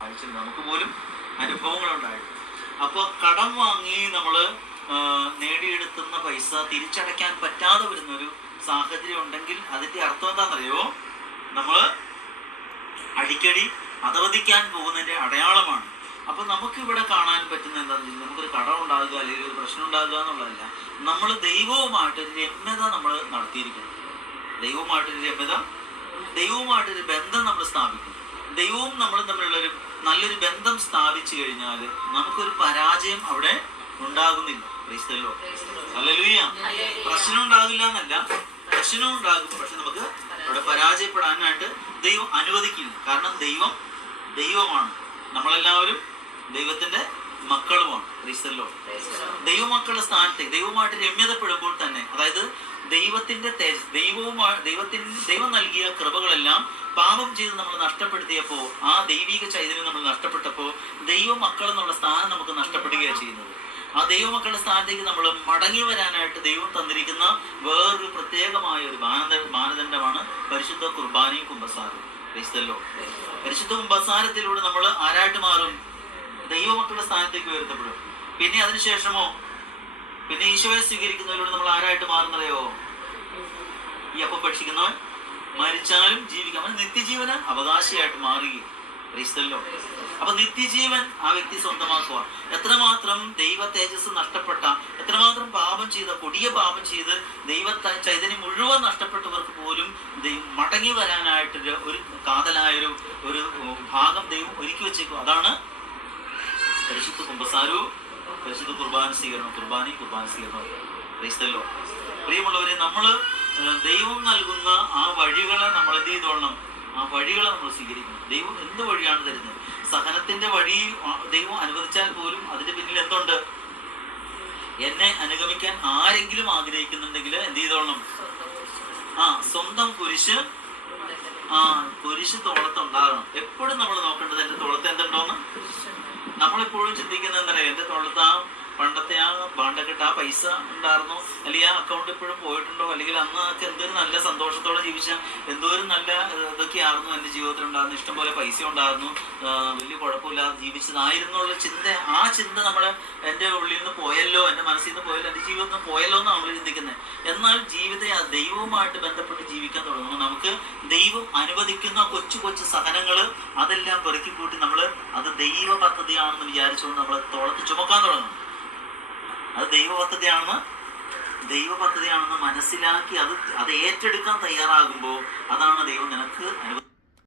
വായിച്ചിട്ടുണ്ട്. നമുക്ക് പോലും അനുഭവങ്ങളുണ്ടായിരുന്നു. അപ്പോൾ കടം വാങ്ങി നമ്മൾ നേടിയെടുത്തുന്ന പൈസ തിരിച്ചടയ്ക്കാൻ പറ്റാതെ വരുന്ന ഒരു സാഹചര്യം ഉണ്ടെങ്കിൽ അതിന്റെ അർത്ഥം എന്താണെന്നറിയോ നമ്മൾ അടിക്കടി അതവധിക്കാൻ പോകുന്നതിന്റെ അടയാളമാണ്. അപ്പൊ നമുക്ക് ഇവിടെ കാണാൻ പറ്റുന്ന എന്താണെന്ന് വെച്ചാൽ നമുക്കൊരു കടം ഉണ്ടാകുക അല്ലെങ്കിൽ ഒരു പ്രശ്നം ഉണ്ടാകുക എന്നുള്ളതല്ല. നമ്മൾ ദൈവവുമായിട്ട് ഒരു രമ്യത നമ്മൾ നടത്തിയിരിക്കുന്നു ദൈവവുമായിട്ടൊരു രമ്യത ദൈവവുമായിട്ടൊരു ബന്ധം നമ്മൾ സ്ഥാപിക്കും ദൈവവും നമ്മളും തമ്മിലുള്ള ഒരു നല്ലൊരു ബന്ധം സ്ഥാപിച്ചു കഴിഞ്ഞാൽ നമുക്കൊരു പരാജയം അവിടെ ഉണ്ടാകുന്നില്ല. ക്രൈസ്തല്ലോ ഹല്ലേലൂയ പ്രശ്നം ഉണ്ടാകില്ല എന്നല്ല. പ്രശ്നം ഉണ്ടാകും. പക്ഷെ നമുക്ക് അവിടെ പരാജയപ്പെടാനായിട്ട് ദൈവം അനുവദിക്കില്ല. കാരണം ദൈവം ദൈവമാണ്. നമ്മളെല്ലാവരും ദൈവത്തിന്റെ മക്കളുമാണ് ദൈവമക്കളുടെ സ്ഥാനത്തെ ദൈവമായിട്ട് രമ്യതപ്പെടുമ്പോൾ തന്നെ അതായത് ദൈവത്തിന്റെ ദൈവവുമായി ദൈവത്തിന് ദൈവം നൽകിയ കൃപകളെല്ലാം പാപം ചെയ്ത് നമ്മൾ നഷ്ടപ്പെടുത്തിയപ്പോൾ ആ ദൈവിക ചൈതന്യം നമ്മൾ നഷ്ടപ്പെട്ടപ്പോൾ ദൈവമക്കൾ എന്നുള്ള സ്ഥാനം നമുക്ക് നഷ്ടപ്പെടുകയാണ് ചെയ്യുന്നത്. ആ ദൈവമക്കളുടെ സ്ഥാനത്തേക്ക് നമ്മൾ മടങ്ങി വരാനായിട്ട് ദൈവം തന്നിരിക്കുന്ന വേറൊരു പ്രത്യേകമായ ഒരു മാനദ മാനദണ്ഡമാണ് പരിശുദ്ധ കുർബാനയും ക്രൈസ്തല്ലോ പരിശുദ്ധ കുംഭസാരത്തിലൂടെ നമ്മൾ ആരായിട്ട് മാറും? ദൈവമക്കളുടെ സ്ഥാനത്തേക്ക് ഉയർത്തപ്പെടും. പിന്നെ അതിനുശേഷമോ? പിന്നെ ഈശോയെ സ്വീകരിക്കുന്നവരോട് നമ്മൾ ആരായിട്ട് മാറുന്നതയോ ഈ അപ്പം ഭക്ഷിക്കുന്നവൻ മരിച്ചാലും ജീവിക്കാം. അവൻ നിത്യജീവന അവകാശിയായിട്ട് മാറുകയും. അപ്പൊ നിത്യജീവൻ ആ വ്യക്തി സ്വന്തമാക്കുക. എത്രമാത്രം ദൈവ തേജസ് നഷ്ടപ്പെട്ട എത്രമാത്രം പാപം ചെയ്ത കൊടിയ പാപം ചെയ്ത് ദൈവ ചൈതന്യം മുഴുവൻ നഷ്ടപ്പെട്ടവർക്ക് പോലും മടങ്ങി വരാനായിട്ട് ഒരു കാതലായൊരു ഒരു ഭാഗം ദൈവം ഒരുക്കി വെച്ചേക്കും. അതാണ് പരിശുദ്ധ കുമ്പസാരവും പരിശുദ്ധ കുർബാന സ്വീകരണം കുർബാനി കുർബാന സ്വീകരണം ക്രൈസ്തല്ലോ പ്രിയമുള്ളവരെ നമ്മൾ ദൈവം നൽകുന്ന ആ വഴികളെ നമ്മൾ എന്ത് ചെയ്തോളണം? ആ വഴികളെ നമ്മൾ സ്വീകരിക്കണം. ദൈവം എന്ത് വഴിയാണ് തരുന്നത്? സഹനത്തിന്റെ വഴി ദൈവം അനുവദിച്ചാൽ പോലും അതിന്റെ പിന്നിൽ എന്തുണ്ട്? എന്നെ അനുഗമിക്കാൻ ആരെങ്കിലും ആഗ്രഹിക്കുന്നുണ്ടെങ്കിൽ എന്ത് ചെയ്തോളണം? ആ സ്വന്തം കുരിശ് ആ കുരിശ് തോളത്ത് ഉണ്ടാകണം. എപ്പോഴും നമ്മൾ നോക്കേണ്ടത് എന്റെ തോളത്ത് എന്തുണ്ടോന്ന്? നമ്മളെപ്പോഴും ചിന്തിക്കുന്നത് എന്താ എന്റെ ആ ബാണ്ടക്കെട്ട് ആ പൈസ ഉണ്ടായിരുന്നോ? അല്ലെങ്കിൽ ആ അക്കൗണ്ട് ഇപ്പോഴും പോയിട്ടുണ്ടോ? അല്ലെങ്കിൽ അന്ന് ഒക്കെ എന്തൊരു നല്ല സന്തോഷത്തോടെ ജീവിച്ച എന്തോരം നല്ല ഇതൊക്കെ ആയിരുന്നു എന്റെ ജീവിതത്തിൽ ഉണ്ടായിരുന്നു ഇഷ്ടംപോലെ പൈസ ഉണ്ടായിരുന്നു. വലിയ കുഴപ്പമില്ലാതെ ജീവിച്ചതായിരുന്നു ഉള്ള ചിന്ത ആ ചിന്ത നമ്മുടെ എന്റെ ഉള്ളിൽ നിന്ന് പോയല്ലോ എന്റെ മനസ്സിൽ നിന്ന് പോയല്ലോ എന്റെ ജീവിതത്തിൽ നിന്ന് പോയല്ലോ എന്ന് നമ്മൾ ചിന്തിക്കുന്നത്. എന്നാൽ ജീവിത ദൈവവുമായിട്ട് ബന്ധപ്പെട്ട് ജീവിക്കാൻ തുടങ്ങുമ്പോൾ നമുക്ക് ദൈവം അനുവദിക്കുന്ന കൊച്ചു കൊച്ചു സഹനങ്ങൾ അതെല്ലാം പെറുക്കി കൂട്ടി നമ്മൾ അത് ദൈവ പദ്ധതിയാണെന്ന് വിചാരിച്ചുകൊണ്ട് നമ്മൾ തോളത്ത് ചുമക്കാൻ തുടങ്ങും. അത് ദൈവ പദ്ധതിയാണെന്ന് ദൈവ പദ്ധതിയാണെന്ന് മനസ്സിലാക്കി അത് അത് ഏറ്റെടുക്കാൻ തയ്യാറാകുമ്പോൾ അതാണ് ദൈവം നിനക്ക് അനുവദിക്കുന്നത്